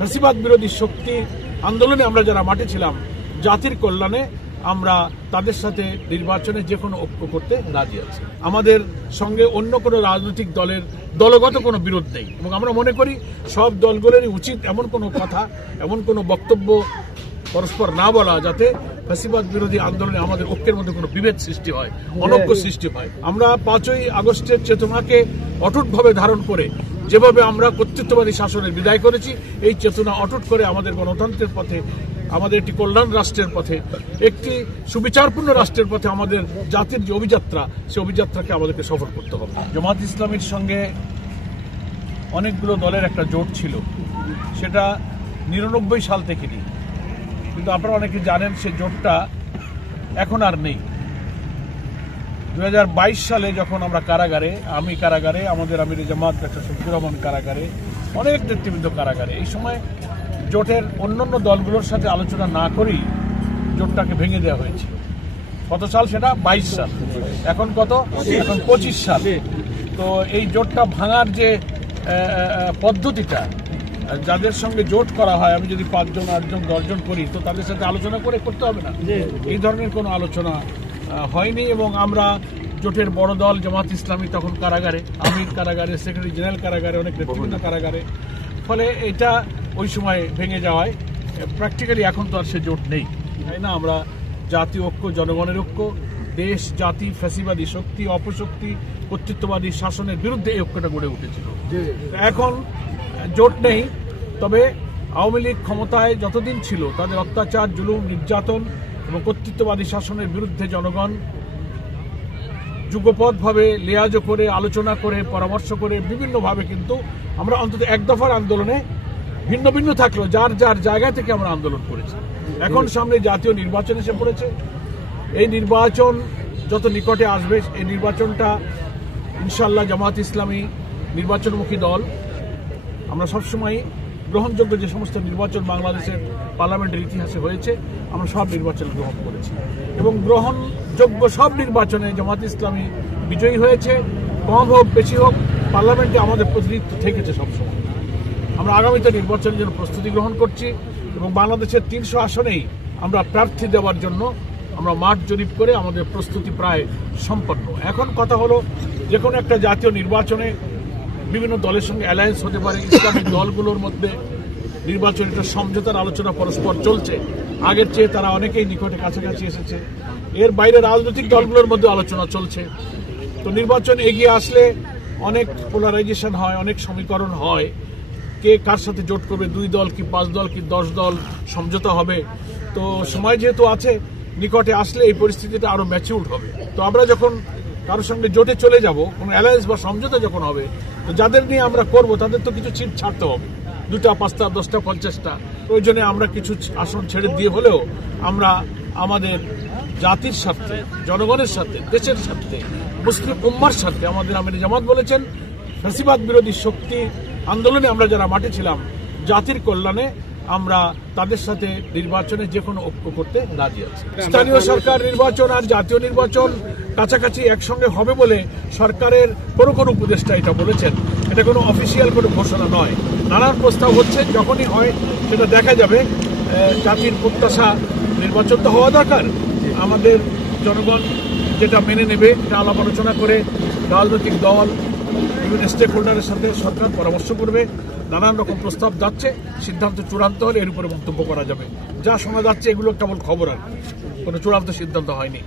ফ্যাসিবাদ বিরোধী শক্তি আন্দোলনে আমরা যারা মাঠে ছিলাম, জাতির কল্যাণে আমরা তাদের সাথে নির্বাচনে যে কোনো ঐক্য করতে রাজি আছি। আমাদের সঙ্গে অন্য কোনো রাজনৈতিক দলের দলগত কোনো বিরোধ নেই এবং আমরা মনে করি সব দলগুলোরই উচিত এমন কোনো কথা, এমন কোনো বক্তব্য পরস্পর না বলা যাতে ফ্যাসিবাদ বিরোধী আন্দোলনে আমাদের ঐক্যের মধ্যে কোনো বিভেদ সৃষ্টি হয়, অনৈক্য সৃষ্টি হয়। আমরা 5ই আগস্টের চেতনাকে অটুটভাবে ধারণ করে যেভাবে আমরা কর্তৃত্ববাদী শাসনের বিদায় করেছি, এই চেতনা অটুট করে আমাদের গণতন্ত্রের পথে, আমাদের একটি কল্যাণ রাষ্ট্রের পথে, একটি সুবিচারপূর্ণ রাষ্ট্রের পথে আমাদের জাতির যে অভিযাত্রা, সেই অভিযাত্রাকে আমাদেরকে সফল করতে হবে। জামাত ইসলামীর সঙ্গে অনেকগুলো দলের একটা জোট ছিল, সেটা 99 সাল থেকে নিয়ে, কিন্তু আপনারা অনেকে জানেন সে জোটটা এখন আর নেই। 2022 সালে যখন আমরা কারাগারে, আমি কারাগারে, আমাদের আমির জামাত ডক্টর শফিকুর রহমান কারাগারে, অনেক নেতৃবৃন্দ কারাগারে, এই সময় জোটের অন্যান্য দলগুলোর সাথে আলোচনা না করেই জোটটাকে ভেঙে দেওয়া হয়েছে। কত সাল সেটা? 22 সাল। এখন কত? এখন 25 সাল। তো এই জোটটা ভাঙার যে পদ্ধতিটা, যাদের সঙ্গে জোট করা হয়, আমি যদি 5 জন 8 জন 10 জন করি, তো তাদের সাথে আলোচনা করে করতে হবে না। এই ধরনের কোনো আলোচনা হয়নি এবং আমরা জোটের বড় দল জামাত ইসলামী তখন কারাগারে, আমির কারাগারে, সেক্রেটারি জেনারেল কারাগারে, অনেক নেতৃবৃন্দ কারাগারে, ফলে এটা ওই সময় ভেঙে যাওয়ায় প্র্যাকটিক্যালি এখন তো আর সে জোট নেই, তাই না? আমরা জাতীয় ঐক্য, জনগণের ঐক্য, দেশ জাতি ফ্যাসিবাদী শক্তি, অপশক্তি, কর্তৃত্ববাদী শাসনের বিরুদ্ধে এই ঐক্যটা গড়ে উঠেছিল। এখন জোট নেই, তবে আওয়ামী লীগ ক্ষমতায় যতদিন ছিল তাদের অত্যাচার, জুলুম, নির্যাতন এবং কর্তৃত্ববাদী শাসনের বিরুদ্ধে জনগণ যুগপৎভাবে লিয়াজ করে, আলোচনা করে, পরামর্শ করে বিভিন্নভাবে কিন্তু আমরা অন্তত এক দফার আন্দোলনে ভিন্ন ভিন্ন থাকলেও যার যার জায়গা থেকে আমরা আন্দোলন করেছি। এখন সামনে জাতীয় নির্বাচন এসে পড়েছে। এই নির্বাচন যত নিকটে আসবে, এই নির্বাচনটা ইনশাআল্লাহ জামাত ইসলামী নির্বাচনমুখী দল, আমরা সবসময় গ্রহণযোগ্য যে সমস্ত নির্বাচন বাংলাদেশের পার্লামেন্টের ইতিহাসে হয়েছে, আমরা সব নির্বাচন গ্রহণ করেছি এবং গ্রহণযোগ্য সব নির্বাচনে জামাত ইসলামী বিজয়ী হয়েছে। কম হোক বেশি হোক, পার্লামেন্টে আমাদের প্রতিনিধিত্ব থেকেছে সবসময়। আমরা আগামীতে নির্বাচনের জন্য প্রস্তুতি গ্রহণ করছি এবং বাংলাদেশের 300 আসনেই আমরা প্রার্থী দেওয়ার জন্য আমরা মাঠ জরিপ করে আমাদের প্রস্তুতি প্রায় সম্পন্ন। এখন কথা হলো, যে কোনো একটা জাতীয় নির্বাচনে বিভিন্ন দলের সঙ্গে অ্যালায়েন্স হতে পারে। ইসলামিক দলগুলোর মধ্যে নির্বাচনী সমঝোতার আলোচনা পরস্পর চলছে, আগের চেয়ে তারা অনেকেই নিকটে কাছাকাছি এসেছে। এর বাইরে রাজনৈতিক দলগুলোর মধ্যে আলোচনা চলছে। তো নির্বাচন এগিয়ে আসলে অনেক পোলারাইজেশন হয়, অনেক সমীকরণ হয়, কে কার সাথে জোট করবে, 2 দল কি 5 দল কি 10 দল সমঝোতা হবে। তো সময় যেহেতু আছে, নিকটে আসলে এই পরিস্থিতিটা আরো ম্যাচিউরড হবে। তো আমরা যখন কারোর সঙ্গে জোটে চলে যাব, কোনো অ্যালায়েন্স বা সমঝোতা যখন হবে, তো যাদের নিয়ে আমরা করব তাদের তো কিছু সিট ছাড়তে হবে, 2টা 5টা 10টা 50টা। প্রয়োজনে আমরা কিছু আসন ছেড়ে দিয়ে হলেও আমরা আমাদের জাতির স্বার্থে, জনগণের স্বার্থে, দেশের স্বার্থে, মুসলিম উম্মার স্বার্থে, আমাদের আমির জামাত বলেছেন ফ্যাসিবাদ বিরোধী শক্তি আন্দোলনে আমরা যারা মাঠে ছিলাম, জাতির কল্যাণে আমরা তাদের সাথে নির্বাচনে যে কোনো ঐক্য করতে রাজি আছি। স্থানীয় সরকার নির্বাচন আর জাতীয় নির্বাচন কাছাকাছি একসঙ্গে হবে বলে সরকারের কোনো উপদেষ্টা এটা বলেছেন। এটা কোনো অফিসিয়াল কোনো ঘোষণা নয়। নানান প্রস্তাব হচ্ছে, যখনই হয় সেটা দেখা যাবে। জাতির প্রত্যাশা, নির্বাচন তো হওয়া দরকার। আমাদের জনগণ যেটা মেনে নেবে, এটা আলাপ আলোচনা করে রাজনৈতিক দল, বিভিন্ন স্টেক হোল্ডারের সাথে সরকার পরামর্শ করবে। নানান রকম প্রস্তাব যাচ্ছে, সিদ্ধান্ত চূড়ান্ত হলে এর উপরে মন্তব্য করা যাবে। যা শোনা যাচ্ছে এগুলো কেবল খবর, আর কোনো চূড়ান্ত সিদ্ধান্ত হয়নি।